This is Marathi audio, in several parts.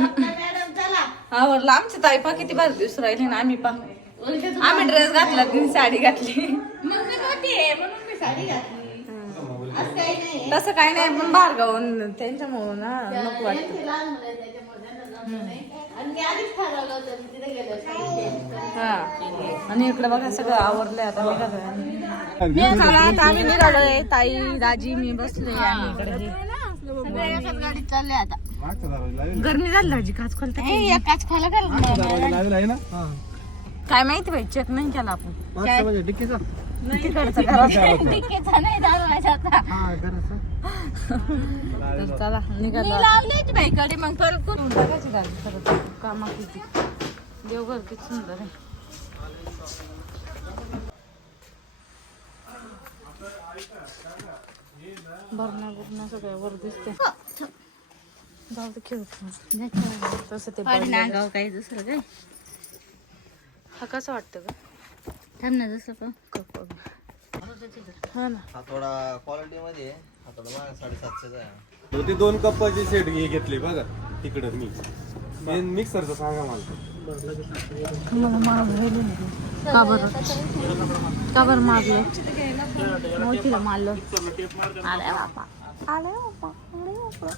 मॅडम चला आवडलं आमची ताई पा किती भारी दिवस राहिले ना आम्ही पा आम्ही ड्रेस घातला तिने साडी घातली. मग मी मोठी आहे म्हणून मी साडी घातली. असं काही नाही तसं काही नाही पण बाहेर गावून त्यांच्यामुळं ना नको वाटतं. आणि. हा. आणि इकडे बघा सगळं आवरलंय आता निघालोय आम्ही. मी आता आम्ही निघालोय ताई दाजी मी बसलोय आम्ही इकडे. सगळे एकाच गाडीत चालले आता. गरमी झाली काच खोलते ए, एकाच खाला करा काय माहिती बाई चेक नाही केला आपण. तिकडचं घरात. टिक्केचा नाही. दारूचा आता. तर चला निघालो मी आता. मग परत करून बघायची गाडी. खरं कामा किती देवघर किती सुंदर आहे. भरणा बुरणा सगळं वर दिसते जाऊ दे खेळ तसं ते पाणी. नागाव काही दुसरं काय? हा कसं वाटतं ग? थांब ना जसं का कप हा ना. हा क्वालिटी मध्ये आहे. हा थोडा महाग साडेसातशेचा आहे. ते दोन कप्पाचे सेट हे घेतले बघा. तिकडं मी. मिक्सरचं सांगा मला. मला. का बरं? का बरं मागलं मोठीला मारलं. आले बापा. आले बापा. आले बापा.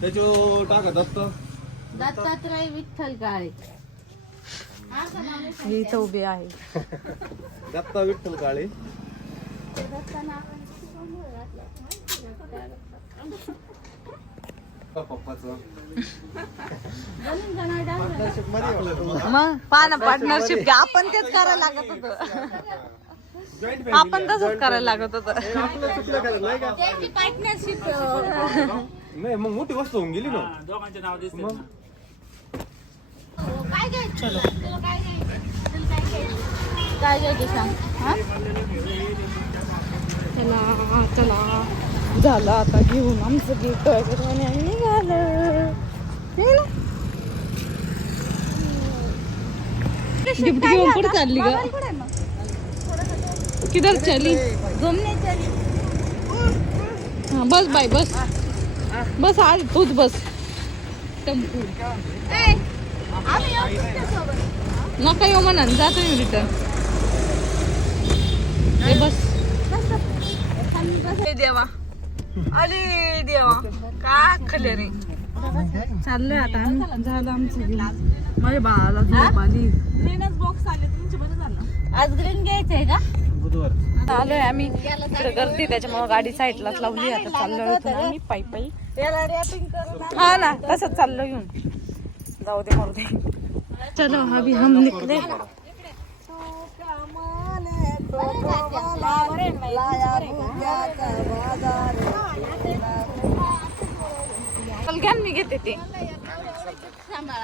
त्याच्यावर टाका दत्त दत्तात्रय विठ्ठल काळे. हे इथं उभी आहे. दत्ता विठ्ठल काळे. मग पाना पार्टनरशिप आपण तेच करायला लागत होतं. आपण तसंच करायला लागत होतं. पार्टनरशिप नाही मग मोठी वस्तू होऊन गेली ना. काय घ्यायचं तुला काय काय घ्यायचं काय घ्यायचं? सांग? चला चला. झालं आता घेऊन आमचं गिफ्ट वगैरे आणि आम्ही निघालं. गिफ्ट घेऊन कुठे चालली ग? किधर चली हा बस बाय बस. बस आज तूच बस. टेम्पू ए, आम्ही येऊ तुमच्यासोबत. नका येऊ म्हणा जातो मी रिटर्न हे बस. हे देवा. अरे देवा. का खले रे? चाललंय आता. आम्ही झालं आमचं घेऊन माझ्या बाळाला झोप आली. आज ग्रीन घ्यायचंय का? बुधवार. आलोय आम्ही. इकडे गर्दी त्याच्यामुळे गाडी साईडलाच लावली आता चाललोय इथून आम्ही पायी पायी. हा ना तसंच चाललो घेऊन. जाऊ दे मरू दे. चलो अभी हम निकले. चल घ्या मी घेते ते.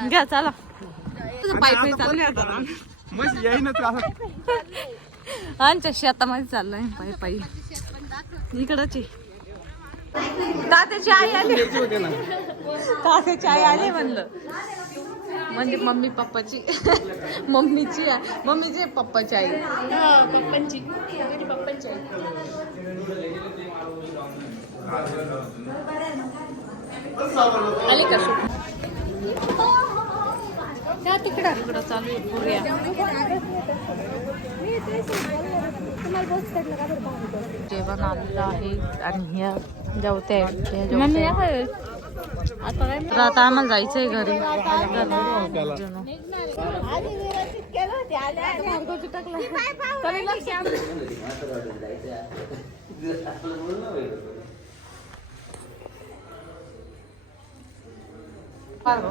घ्या चला. तुझं पायी पायी आता. आमच्या शेतामध्ये चाललंय पायी पायी. इकडच. तात्याची आई आली. तात्याची आई आली म्हणलं. म्हणजे मम्मी पप्पाची. मम्मीची मम्मीची पप्पाची आई. पप्पांची. पप्पांची आली का सुख त्या तिकडं तिकडं चालू आहे पुऱ्या जेवण आलेलं आहे आणि ह्या जेवते तर आता आम्हाला जायचंय घरी आधी பாருங்க.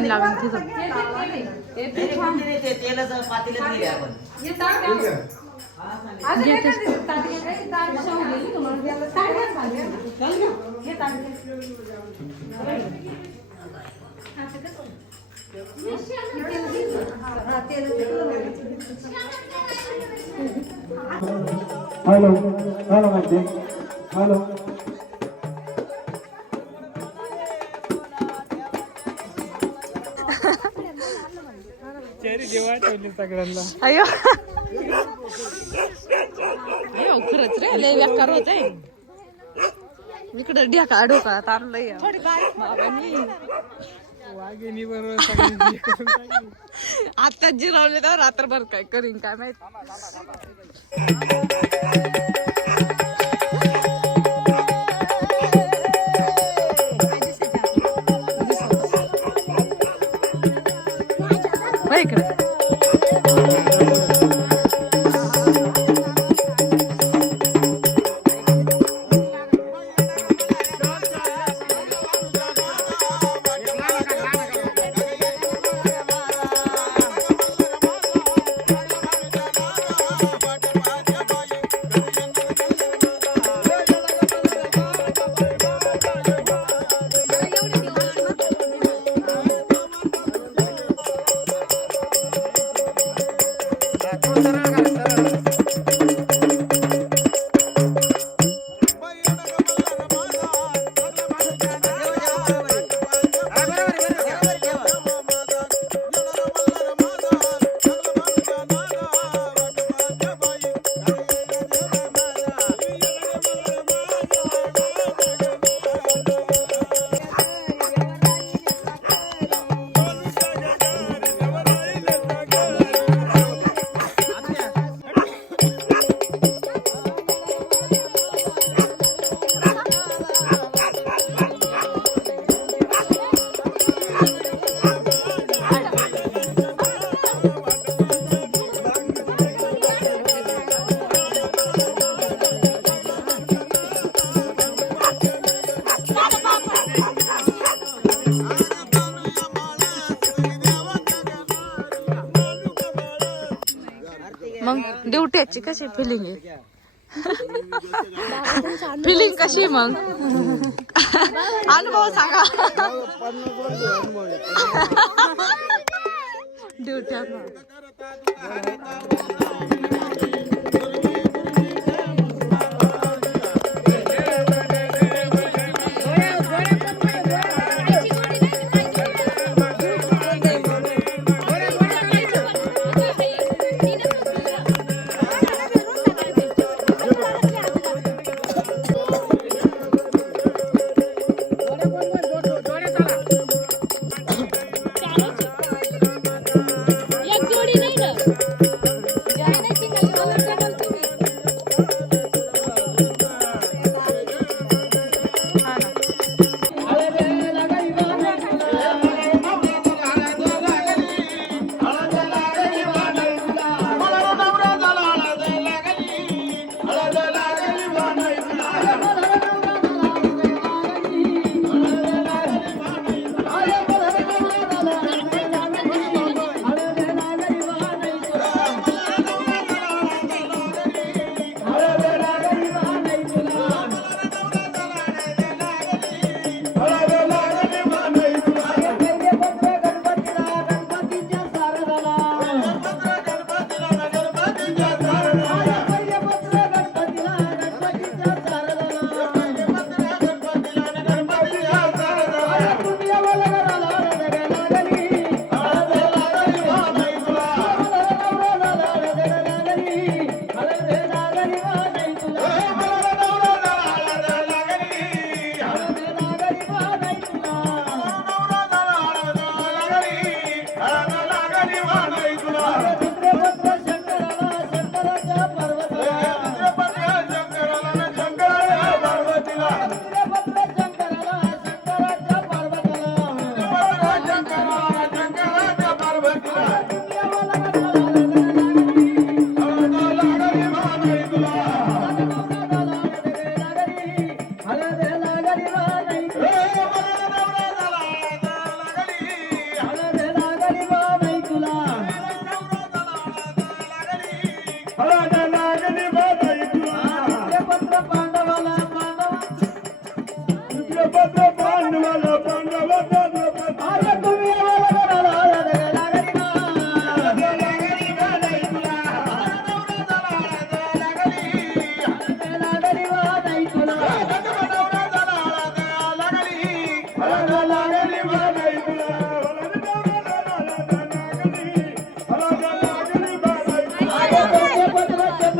पाणी लागेल हॅलो. हॅलो माहिती. हॅलो. अयो. अयो खरंच रे लय बेकार होत इकडे ढ्याका डोका ताणलंय बाबांनी. आता जिरावले तर रात्रभर काय करीन काय माहीत. ड्युट्याची कशी फिलिंग आहे? फिलिंग कशी मग? अनुभव सांगा. ड्युट्या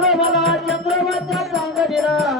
चंद्रभाला चंद्रभाच्या चांगलीला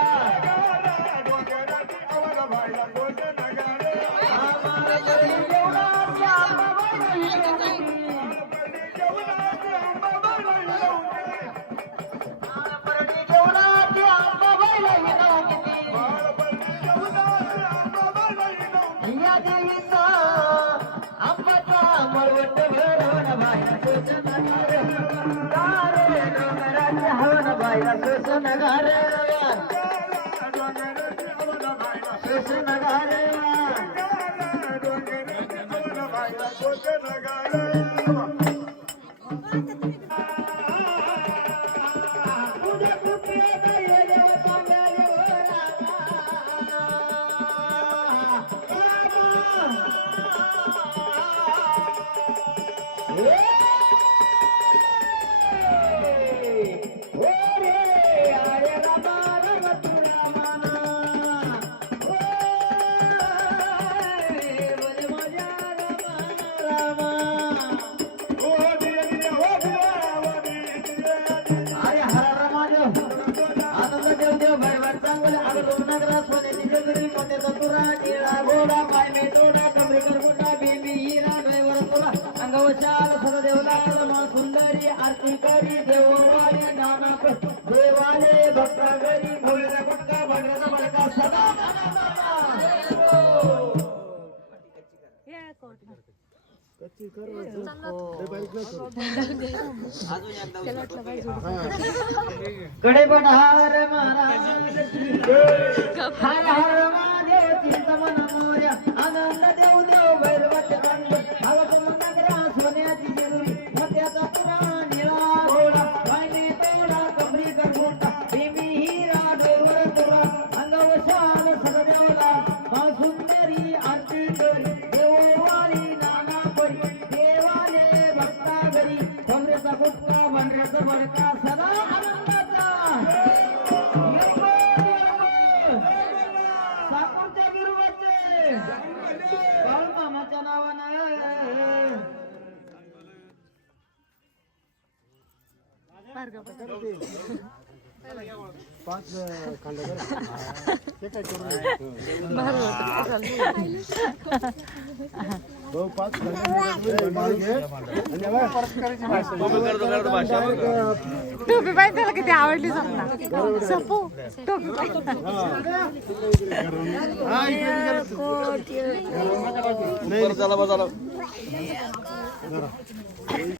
मोठ्याचा तुरा निळा घोडा पाय मे तोडा कमरेकर गुंडा बेबी हिरा ड्रायव्हर तुला अंगवशाल सददेवला मा सुंदरी आरती करी देववारी नाना देवाले भक्ता घरी भोलेचा गुटका भंडाचा बडका सदा गडेबड हार महाराज. हर हर टोपी पाहिजे त्याला किती आवडली समजा सपू टोपी पाहिजे